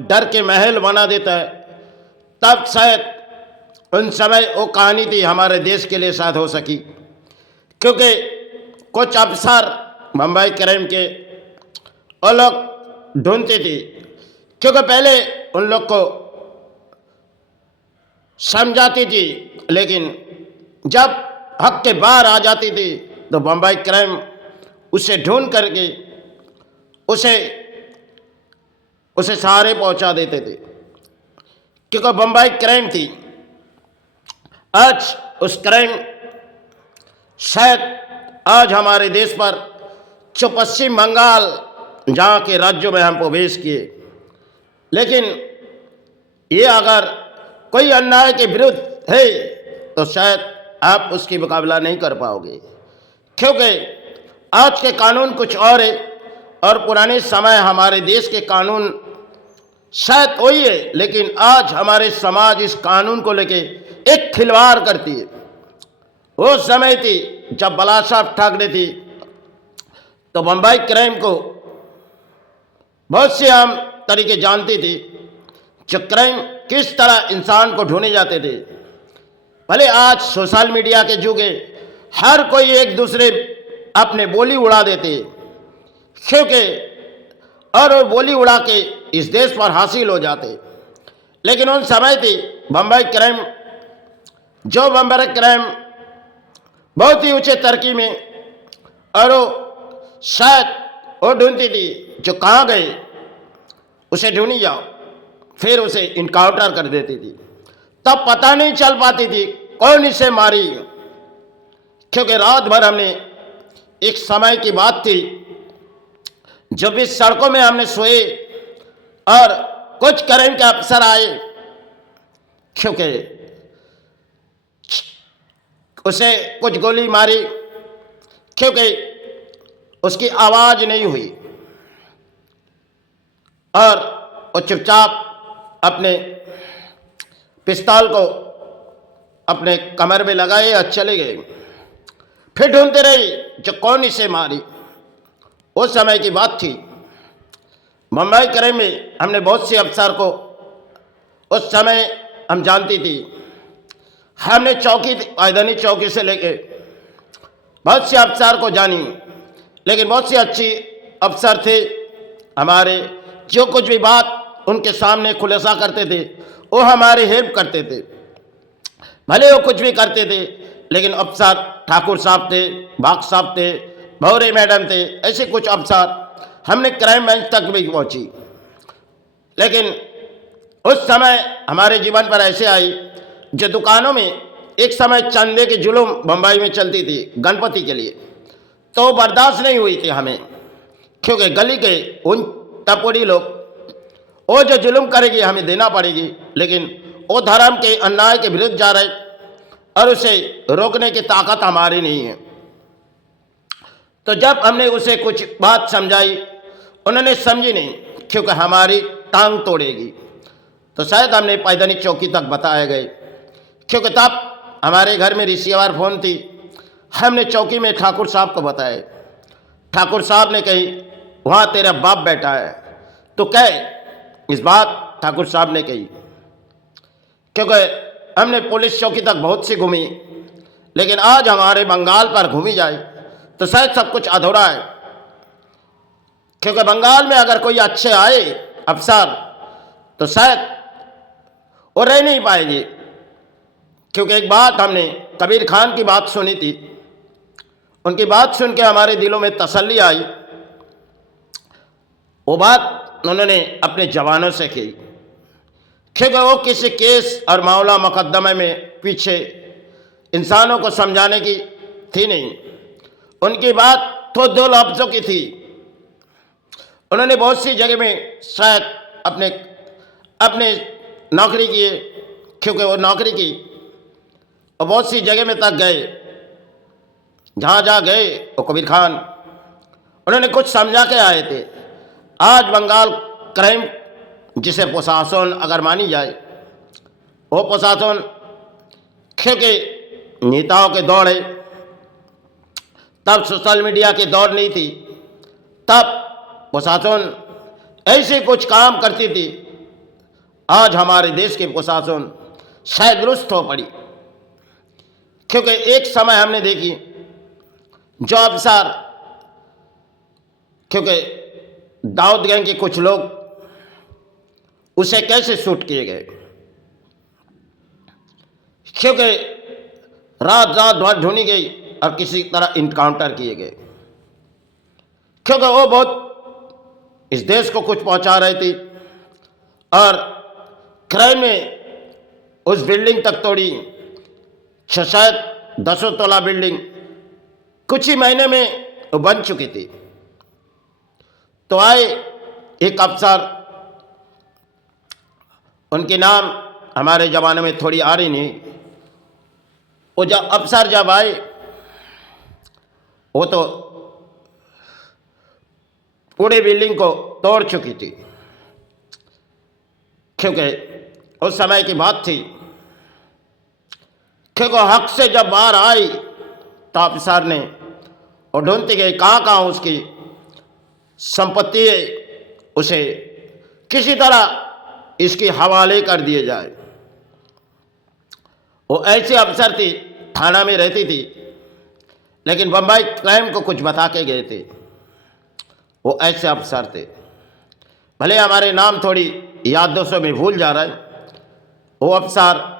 डर के महल बना देता है, तब शायद उन समय वो कहानी थी हमारे देश के लिए शायद हो सकी। क्योंकि कुछ अफसर मुंबई क्राइम के वो लोग ढूंढते थे, क्योंकि पहले उन लोग को समझाती थी, लेकिन जब हक के बाहर आ जाती थी तो मुंबई क्राइम उसे ढूंढ करके उसे सहारे पहुंचा देते थे, क्योंकि मुंबई क्राइम थी। आज उस क्राइम शायद आज हमारे देश पर जो पश्चिम बंगाल जहाँ के राज्यों में हम प्रवेश किए, लेकिन ये अगर कोई अन्याय के विरुद्ध है तो शायद आप उसकी मुकाबला नहीं कर पाओगे, क्योंकि आज के कानून कुछ और है और पुराने समय हमारे देश के कानून शायद वही है, लेकिन आज हमारे समाज इस कानून को लेके एक खिलवाड़ करती है। वो समय थी जब बाला साहब ठाकरे थी तो मुंबई क्राइम को बहुत से आम तरीके जानती थी, जो क्राइम किस तरह इंसान को ढूंढे जाते थे। भले आज सोशल मीडिया के जुग है, हर कोई एक दूसरे अपने बोली उड़ा देते, क्योंकि और वो बोली उड़ा के इस देश पर हासिल हो जाते। लेकिन उन समय थी मुंबई क्राइम, जो मुंबई क्राइम बहुत ही ऊंचे तरक्की में, और वो शायद वो ढूंढती थी जो कहाँ गए उसे ढूंढी जाओ, फिर उसे इनकाउंटर कर देती थी। तब पता नहीं चल पाती थी कौन इसे मारी, क्योंकि रात भर हमने एक समय की बात थी जब इस सड़कों में हमने सोए और कुछ क्राइम के अफसर आए, क्योंकि उसे कुछ गोली मारी, क्योंकि उसकी आवाज नहीं हुई और वो चुपचाप अपने पिस्तौल को अपने कमर में लगाए और चले गए। फिर ढूंढते रही जो कौन इसे मारी। उस समय की बात थी। मुंबई क्राइम में हमने बहुत से अफसर को उस समय हम जानती थी। हमने चौकी, पायदानी चौकी से लेके बहुत से अफसर को जानी, लेकिन बहुत से अच्छी अफसर थे हमारे, जो कुछ भी बात उनके सामने खुलासा करते थे वो हमारी हेल्प करते थे। भले वो कुछ भी करते थे, लेकिन अफसर ठाकुर साहब थे, बाग साहब थे, भौरे मैडम थे, ऐसे कुछ अफसर हमने क्राइम बेंच तक भी पहुंची। लेकिन उस समय हमारे जीवन पर ऐसे आई जो दुकानों में एक समय चंदे की जुलूम बम्बई में चलती थी गणपति के लिए, तो बर्दाश्त नहीं हुई थी हमें, क्योंकि गली के उन टपोरी लोग वो जो जुल्म करेगी हमें देना पड़ेगी, लेकिन वो धर्म के अन्याय के विरुद्ध जा रहे और उसे रोकने की ताकत हमारी नहीं है। तो जब हमने उसे कुछ बात समझाई, उन्होंने समझी नहीं, क्योंकि हमारी टांग तोड़ेगी। तो शायद हमने पैदनी चौकी तक बताए गए, क्योंकि तब हमारे घर में रिसीवर फोन थी। हमने चौकी में ठाकुर साहब को बताए। ठाकुर साहब ने कही वहाँ तेरा बाप बैठा है, तो कहे इस बात ठाकुर साहब ने कही। क्योंकि हमने पुलिस चौकी तक बहुत सी घूमी, लेकिन आज हमारे बंगाल पर घूमी जाए तो शायद सब कुछ अधूरा है, क्योंकि बंगाल में अगर कोई अच्छे आए अफसर तो शायद वो रह नहीं पाएगी। क्योंकि एक बात हमने कबीर खान की बात सुनी थी, उनकी बात सुन के हमारे दिलों में तसल्ली आई। वो बात उन्होंने अपने जवानों से की, क्योंकि वो किसी केस और मामला मुकदमे में पीछे इंसानों को समझाने की थी नहीं। उनकी बात तो दो लफ्ज़ों की थी। उन्होंने बहुत सी जगह में शायद अपने नौकरी किए, क्योंकि वो नौकरी की और बहुत सी जगह में तक गए। जहाँ जहाँ गए वो कबीर खान उन्होंने कुछ समझा के आए थे। आज बंगाल क्राइम जिसे प्रशासन अगर मानी जाए, वो प्रशासन क्योंकि नेताओं के दौड़ है, तब सोशल मीडिया की दौड़ नहीं थी, तब प्रशासन ऐसे कुछ काम करती थी आज हमारे देश के प्रशासन शायद दुरुस्त हो पड़ी, क्योंकि एक समय हमने देखी जो अफसर, क्योंकि दाऊद गैंग के कुछ लोग उसे कैसे शूट किए गए, क्योंकि रात रात भर ढूंढी गई और किसी तरह इनकाउंटर किए गए, क्योंकि वो बहुत इस देश को कुछ पहुंचा रही थी और क्राइम में उस बिल्डिंग तक तोड़ी। शायद 10 तोला बिल्डिंग कुछ ही महीने में वो बन चुकी थी। तो आए एक अफसर, उनके नाम हमारे ज़माने में थोड़ी आ रही नहीं, वो जब अफसर जब आए वो तो पूरे बिल्डिंग को तोड़ चुकी थी, क्योंकि उस समय की बात थी। क्योंकि हक से जब बाहर आई तो अफसर ने और ढूंढती गई कहाँ कहाँ उसकी संपत्ति है, उसे किसी तरह इसकी हवाले कर दिए जाए। वो ऐसे अफसर थी, थाना में रहती थी, लेकिन बम्बई क्राइम को कुछ बता के गए थे। वो ऐसे अफसर थे, भले हमारे नाम थोड़ी यादों में भूल जा रहा है। वो अफसर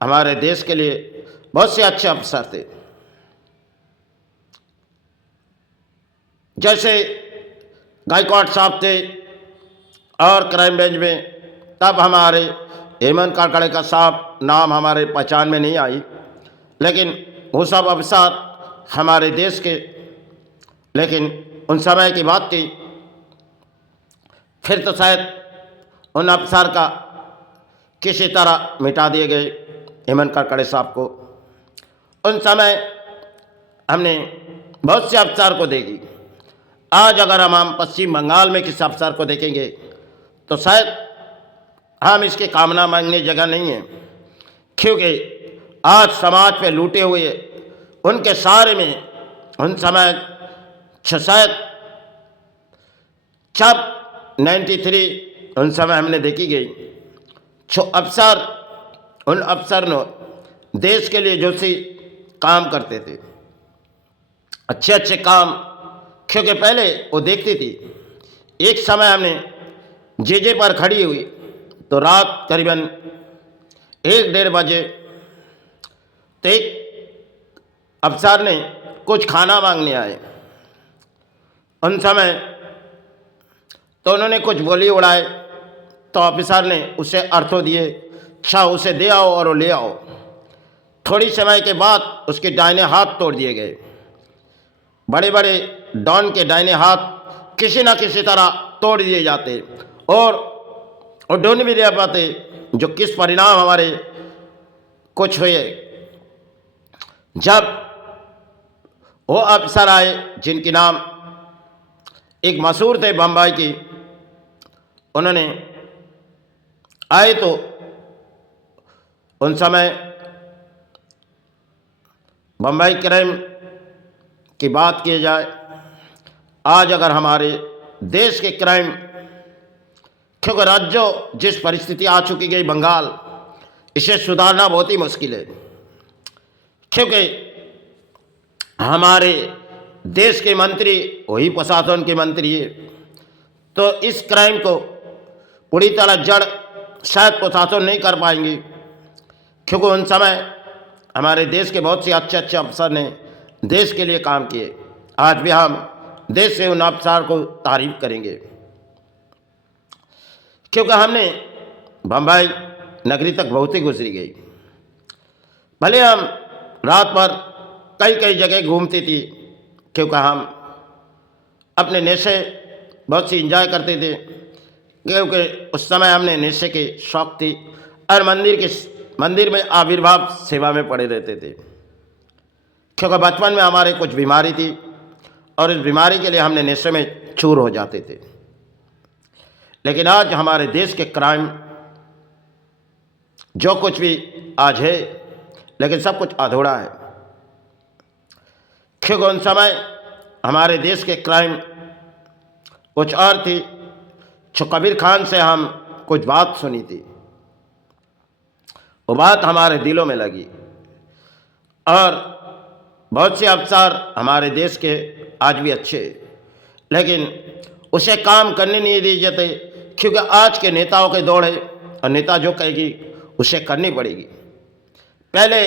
हमारे देश के लिए बहुत से अच्छे अफसर थे। जैसे गायकवाड़ साहब थे और क्राइम बेंच में, तब हमारे हेमंत कारकड़े साहब नाम हमारे पहचान में नहीं आई, लेकिन वो सब अफसर हमारे देश के, लेकिन उन समय की बात थी। फिर तो शायद उन अफसर का किसी तरह मिटा दिए गए हेमंत कारकड़े साहब को। उन समय हमने बहुत से अफसर को देखी। आज अगर हम पश्चिम बंगाल में किसी अफसर को देखेंगे तो शायद हम इसके कामना मांगने जगह नहीं है, क्योंकि आज समाज पे लूटे हुए उनके सारे में उन समय शायद जब 93 उन समय हमने देखी गई जो अफसर, उन अफसर ने देश के लिए जो सी काम करते थे, अच्छे अच्छे काम, क्योंकि पहले वो देखती थी। एक समय हमने जेजे पर खड़ी हुई तो रात करीबन 1-1:30 बजे तो एक अफसर ने कुछ खाना मांगने आए। उन समय तो उन्होंने कुछ बोली उड़ाए, तो ऑफिसर ने उसे अर्थों दिए, अच्छा उसे दे आओ और वो ले आओ। थोड़ी समय के बाद उसके दाहिने हाथ तोड़ दिए गए। बड़े बड़े डॉन के दाहिने हाथ किसी न किसी तरह तोड़ दिए जाते और ढूंढ भी नहीं पाते जो किस परिणाम हमारे कुछ हुए। जब वो अफसर आए जिनके नाम एक मशहूर थे बम्बई की, उन्होंने आए तो उन समय बम्बई क्राइम की बात की जाए, आज अगर हमारे देश के क्राइम, क्योंकि राज्यों जिस परिस्थिति आ चुकी गई बंगाल, इसे सुधारना बहुत ही मुश्किल है, क्योंकि हमारे देश के मंत्री वही प्रशासन के मंत्री है। तो इस क्राइम को पूरी तरह जड़ शायद प्रशासन नहीं कर पाएंगे, क्योंकि उन समय हमारे देश के बहुत से अच्छे अच्छे अफसर ने देश के लिए काम किए। आज भी हम देश से उन अफसर को तारीफ करेंगे, क्योंकि हमने बम्बई नगरी तक बहुत ही गुजरी गई। भले हम रात भर कई कई जगह घूमती थी, क्योंकि हम अपने नशे बहुत सी इंजॉय करते थे, क्योंकि उस समय हमने नशे के शौक थी और मंदिर में आविर्भाव सेवा में पड़े रहते थे, क्योंकि बचपन में हमारे कुछ बीमारी थी और इस बीमारी के लिए हमने नशे में चूर हो जाते थे। लेकिन आज हमारे देश के क्राइम जो कुछ भी आज है, लेकिन सब कुछ अधूरा है, क्योंकि उन समय हमारे देश के क्राइम कुछ और थी। जो कबीर खान से हम कुछ बात सुनी थी, वो बात हमारे दिलों में लगी। और बहुत से अफसर हमारे देश के आज भी अच्छे, लेकिन उसे काम करने नहीं दी जाते, क्योंकि आज के नेताओं के दौड़ है और नेता जो कहेगी उसे करनी पड़ेगी। पहले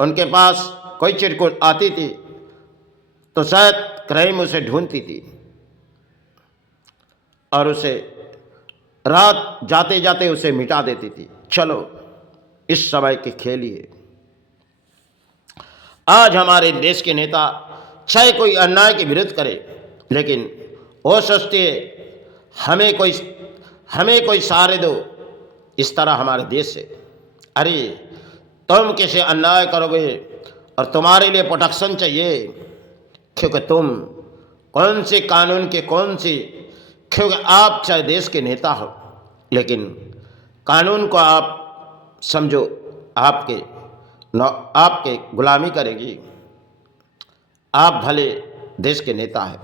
उनके पास कोई चिरकुट आती थी तो शायद क्राइम उसे ढूंढती थी और उसे रात जाते जाते उसे मिटा देती थी। चलो, इस समय के खेल ही है। आज हमारे देश के नेता चाहे कोई अन्याय के विरुद्ध करे, लेकिन वो सोचते हमें कोई सहारे दो। इस तरह हमारे देश से, अरे तुम कैसे अन्याय करोगे और तुम्हारे लिए प्रोटेक्शन चाहिए, क्योंकि तुम कौन से कानून के क्योंकि आप चाहे देश के नेता हो, लेकिन कानून को आप समझो आपके गुलामी करेगी। आप भले देश के नेता हैं,